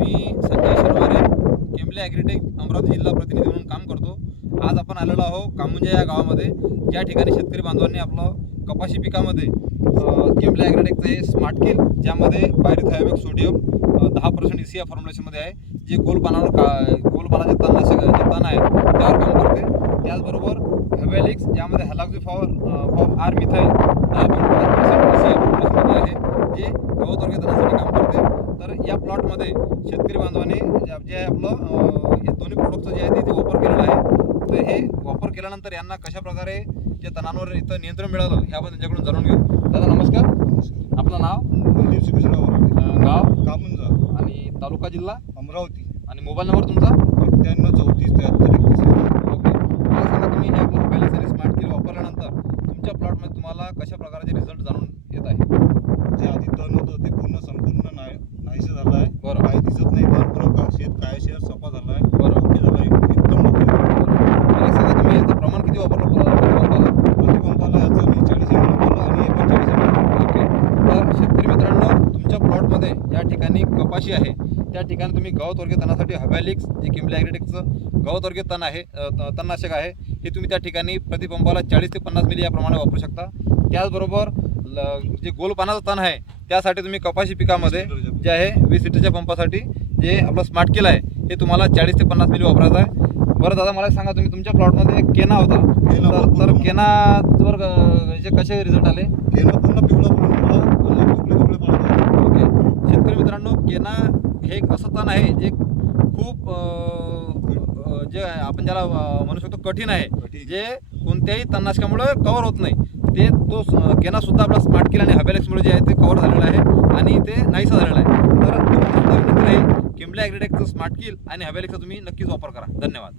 मी Sanjay शर्मारे, केम्बले agritech Amravati जिल्हा प्रतिनिधी म्हणून काम करतो. आज आपण आलेलो आहोत कामुंजा या गावामध्ये, ज्या ठिकाणी शेतकरी बांधवांनी आपलं कपाशी पिकामध्ये केम्बले ॲग्रीटेकचं हे स्मार्ट किल, ज्यामध्ये पायरीथायोबिक सोडियम 10% ECA फॉर्म्युलेशनमध्ये आहे, जे गोलपानाचे तण आहे त्यावर काम करते. त्याचबरोबर हॅव्हॅलिक्स, ज्यामध्ये हॅलॉक्झिफॉर आर मिथाईल 10.5% ECA फॉर्म्युलेशनमध्ये आहे, जे गवत वर्गीय तणासाठी काम करते. तर या प्लॉटमध्ये शेतकरी बांधवांनी जे आपलं हे दोन्ही प्रोडक्टचं जे आहे ते वापर केलेला आहे. तर हे वापर केल्यानंतर यांना कशा प्रकारे जे तणांवर इथं नियंत्रण मिळालं याबद्दल त्यांच्याकडून जाणून घेऊ. दादा नमस्कार. आपलं नाव? कुलदीप श्रीकृष्णराव वराडे, गाव? कामुंजा आणि तालुका जिल्हा? अमरावती. आणि मोबाईल नंबर तुमचा? 98 34 73 31. ओके. मला सांगा, तुम्ही हे आपलं हॅव्हॅलिक्स आणि स्मार्ट किल वापरल्यानंतर तुमच्या प्लॉटमध्ये तुम्हाला कशा प्रकारचे रिझल्ट जाणून येत आहे? जे आधी तण होतं ते संपूर्ण नाहीसं झालं आहे. बरं. काही दिसत नाही. तण पुरा शेत काळेशेर सफा झाला आहे. बरं. ओके झाला आहे. एकदम मोकळं. मला सांगा, तुम्ही याचं प्रमाण किती वापरलं प्रतिपंपाला? प्रतिपंपाला याचं मी 40 ml वापरलं आणि हे 45 ml. ओके. तर शेतकरी मित्रांनो, तुमच्या प्लॉटमध्ये ज्या ठिकाणी कपाशी आहे त्या ठिकाणी तुम्ही गवत वर्गीय तणासाठी हॅव्हॅलिक्स, जे केम्बले ॲग्रीटेकचं गवत वर्गीय तण आहे, तणनाशक आहे, हे तुम्ही त्या ठिकाणी प्रतिपंपाला 40 ते 50 मिली याप्रमाणे वापरू शकता. त्याचबरोबर जे गोलपानाचं तण आहे त्यासाठी तुम्ही कपाशी पिकामध्ये जे आहे 20 लिटरच्या पंपासाठी जे आपलं स्मार्ट किल आहे हे तुम्हाला 40 ते 50 मिली वापरायचं आहे. बरं दादा, मला सांगा, तुम्ही तुमच्या प्लॉटमध्ये केना होता, तर केनावर जे कसे रिझल्ट आले? केनं पूर्ण पिवळं पडून मला तुकडे पडत आहे. ओके. शेतकरी मित्रांनो, केना हे एक असं तण आहे जे खूप जे आपण ज्याला म्हणू शकतो कठीण आहे, जे कोणत्याही तणनाशकामुळे कव्हर होत नाही. ते तो केना सुद्धा आपला स्मार्ट किल आणि हॅव्हॅलिक्समुळे जे आहे ते कव्हर झालेलं आहे आणि ते नाहीसं झालेलं आहे. तर तुम्हाला सुद्धा विनंती आहे, केम्बले ॲग्रीटेकचं स्मार्ट किल आणि हॅव्हॅलिक्सचा तुम्ही नक्कीच वापर करा. धन्यवाद.